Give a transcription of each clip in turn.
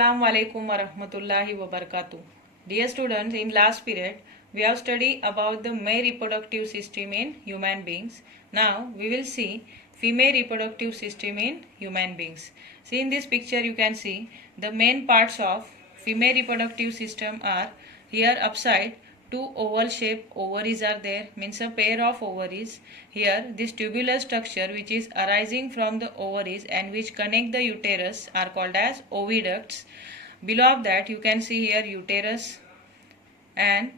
Assalamu alaikum wa rahmatullahi wa barakatuh. Dear students, in last period we have studied about the male reproductive system in human beings. Now we will see female reproductive system in human beings. See, in this picture you can see the main parts of female reproductive system are here upside. Two oval shaped ovaries are there, means a pair of ovaries. Here this tubular structure which is arising from the ovaries and which connect the uterus are called as oviducts. Below of that you can see here uterus, and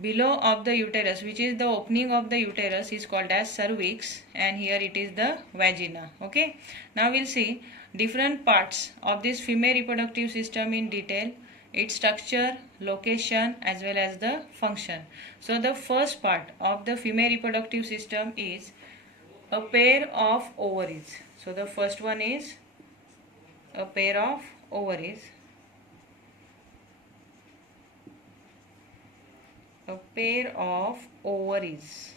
below of the uterus, which is the opening of the uterus, is called as cervix, and here it is the vagina. Okay, now we'll see different parts of this female reproductive system in detail, its structure, location as well as the function. So the first part of the female reproductive system is a pair of ovaries. So the first one is a pair of ovaries. A pair of ovaries.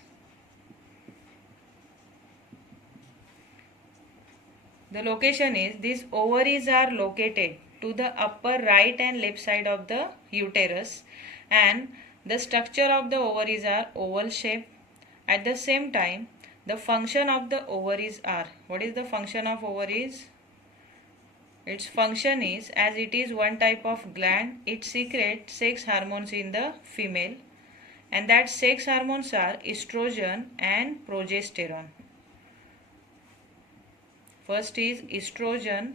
The location is, these ovaries are located to the upper right and left side of the uterus, and the structure of the ovaries are oval shape. At the same time, the function of the ovaries are, what is the function of ovaries? Its function is, as it is one type of gland, it secretes sex hormones in the female, and that sex hormones are estrogen and progesterone. First is estrogen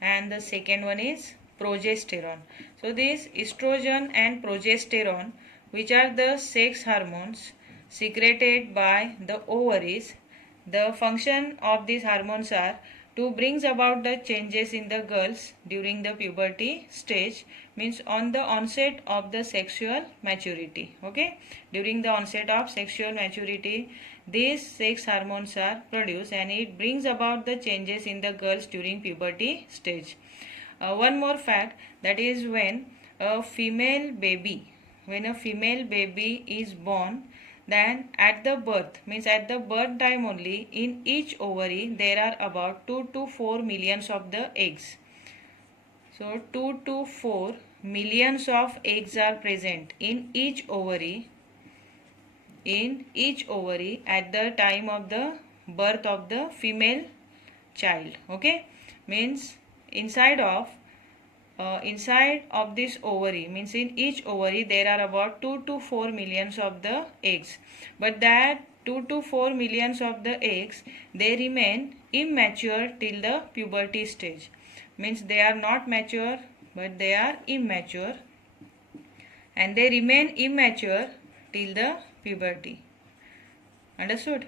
and the second one is progesterone. So this estrogen and progesterone, which are the sex hormones secreted by the ovaries, the function of these hormones are to brings about the changes in the girls during the puberty stage, means on the onset of the sexual maturity. Okay, during the onset of sexual maturity, these sex hormones are produced and it brings about the changes in the girls during puberty stage. One more fact, that is when a female baby is born, then at the birth, means at the birth time only, in each ovary there are about 2 to 4 millions of the eggs. So 2 to 4 millions of eggs are present in each ovary at the time of the birth of the female child. Okay, means inside of this ovary, means in each ovary there are about 2 to 4 millions of the eggs, but that 2 to 4 millions of the eggs, they remain immature till the puberty stage, means they are not mature but they are immature, and they remain immature till the puberty. Understood?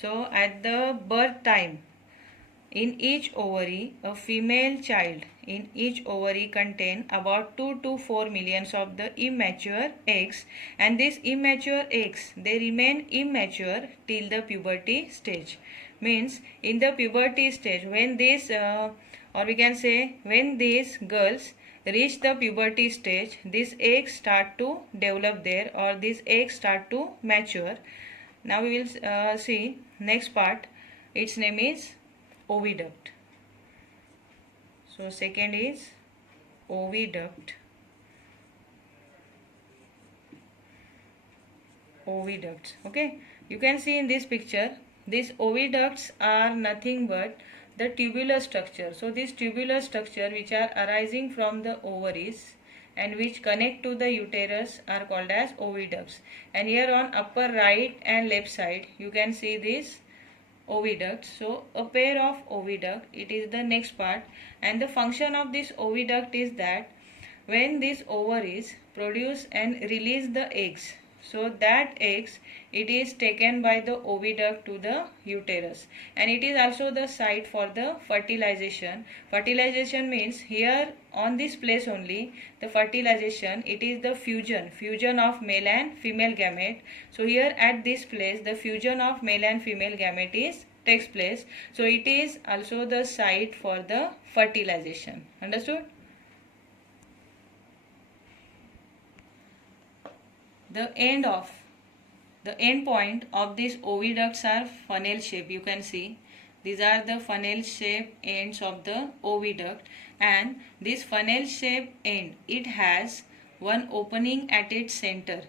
So at the birth time, in each ovary, a female child in each ovary contain about 2 to 4 millions of the immature eggs, and these immature eggs, they remain immature till the puberty stage. Means in the puberty stage, when this or we can say when these girls reach the puberty stage, these eggs start to develop there, or these eggs start to mature. Now we will see next part. Its name is oviduct. So second is oviduct. Oviducts. Okay, you can see in this picture, these oviducts are nothing but the tubular structure. So this tubular structure which are arising from the ovaries and which connect to the uterus are called as oviducts. And here on upper right and left side you can see this oviduct. So a pair of oviduct, it is the next part, and the function of this oviduct is that when these ovaries produce and release the eggs, so that eggs, it is taken by the oviduct to the uterus, and it is also the site for the fertilization. Fertilization means here on this place only the fertilization, it is the fusion of male and female gamete. So here at this place the fusion of male and female gamete takes place, so it is also the site for the fertilization. Understood? The end point of these oviducts are funnel shape. You can see these are the funnel shape ends of the oviduct, and this funnel shape end, it has one opening at its center,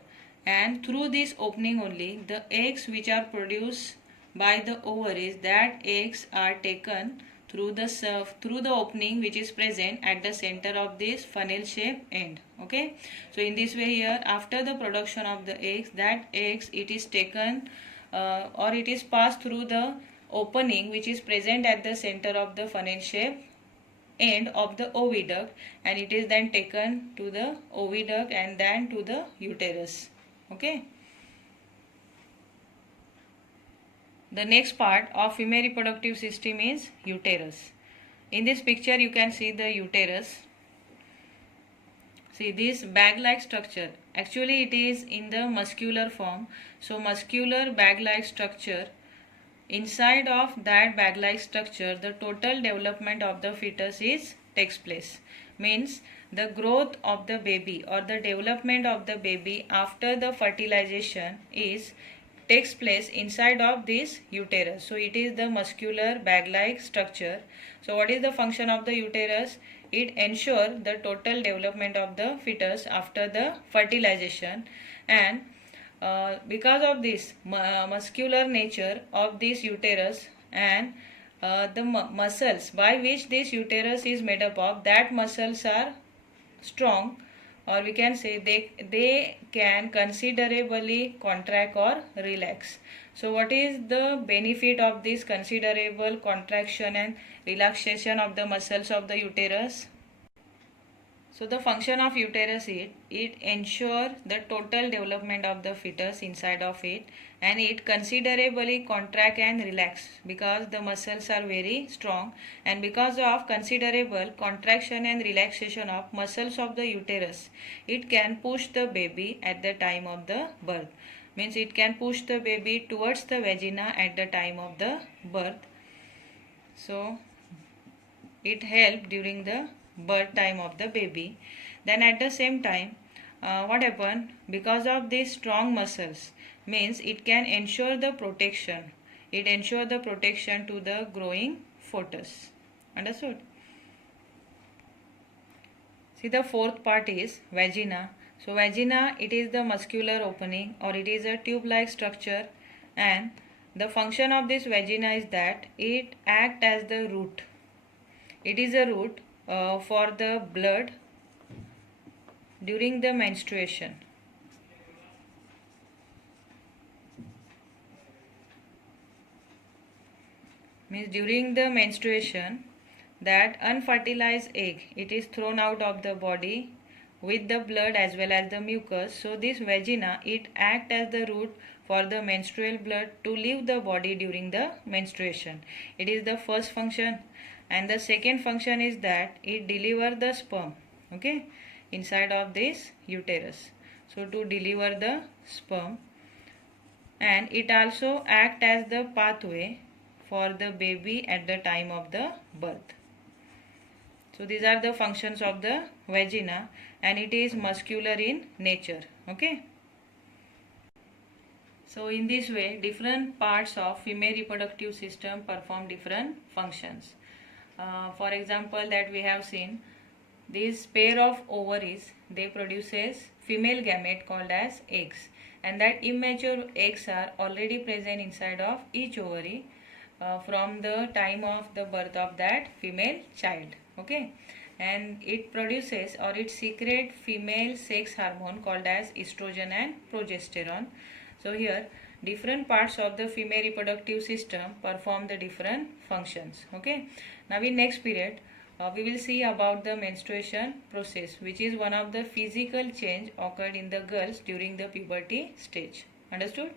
and through this opening only the eggs which are produced by the ovaries, that eggs are taken through the opening which is present at the center of this funnel shape end. Okay, so in this way here, after the production of the eggs, that eggs it is taken or it is passed through the opening which is present at the center of the funnel shape end of the oviduct, and it is then taken to the oviduct and then to the uterus. Okay. The next part of female reproductive system is uterus. In this picture you can see the uterus. See this bag-like structure. Actually it is in the muscular form. So muscular bag-like structure. Inside of that bag-like structure, the total development of the fetus takes place. Means the growth of the baby or the development of the baby after the fertilization takes place inside of this uterus. So it is the muscular bag-like structure. So what is the function of the uterus? It ensures the total development of the fetus after the fertilization, and because of this muscular nature of this uterus and the muscles by which this uterus is made up of, that muscles are strong, or we can say they can considerably contract or relax. So what is the benefit of this considerable contraction and relaxation of the muscles of the uterus? So the function of uterus is it ensures the total development of the fetus inside of it, and it considerably contract and relax because the muscles are very strong, and because of considerable contraction and relaxation of muscles of the uterus, it can push the baby at the time of the birth. Means it can push the baby towards the vagina at the time of the birth. So it helps during the birth time of the baby. Then at the same time what happen, because of these strong muscles, means it can ensure the protection, it ensure the protection to the growing fetus. Understood? See the fourth part is vagina. So vagina, it is the muscular opening or it is a tube like structure, and the function of this vagina is that it acts as the root. It is a root for the blood during the menstruation. Means during the menstruation, that unfertilized egg, it is thrown out of the body with the blood as well as the mucus. So this vagina, it acts as the root for the menstrual blood to leave the body during the menstruation. It is the first function. And the second function is that it delivers the sperm, okay, inside of this uterus. So to deliver the sperm, and it also acts as the pathway for the baby at the time of the birth. So these are the functions of the vagina, and it is muscular in nature. Okay. So in this way, different parts of female reproductive system perform different functions. For example, that we have seen this pair of ovaries, they produces female gamete called as eggs, and that immature eggs are already present inside of each ovary from the time of the birth of that female child. Okay, and it produces or it secretes female sex hormone called as estrogen and progesterone. So here different parts of the female reproductive system perform the different functions. Okay, now in next period we will see about the menstruation process, which is one of the physical change occurred in the girls during the puberty stage. Understood?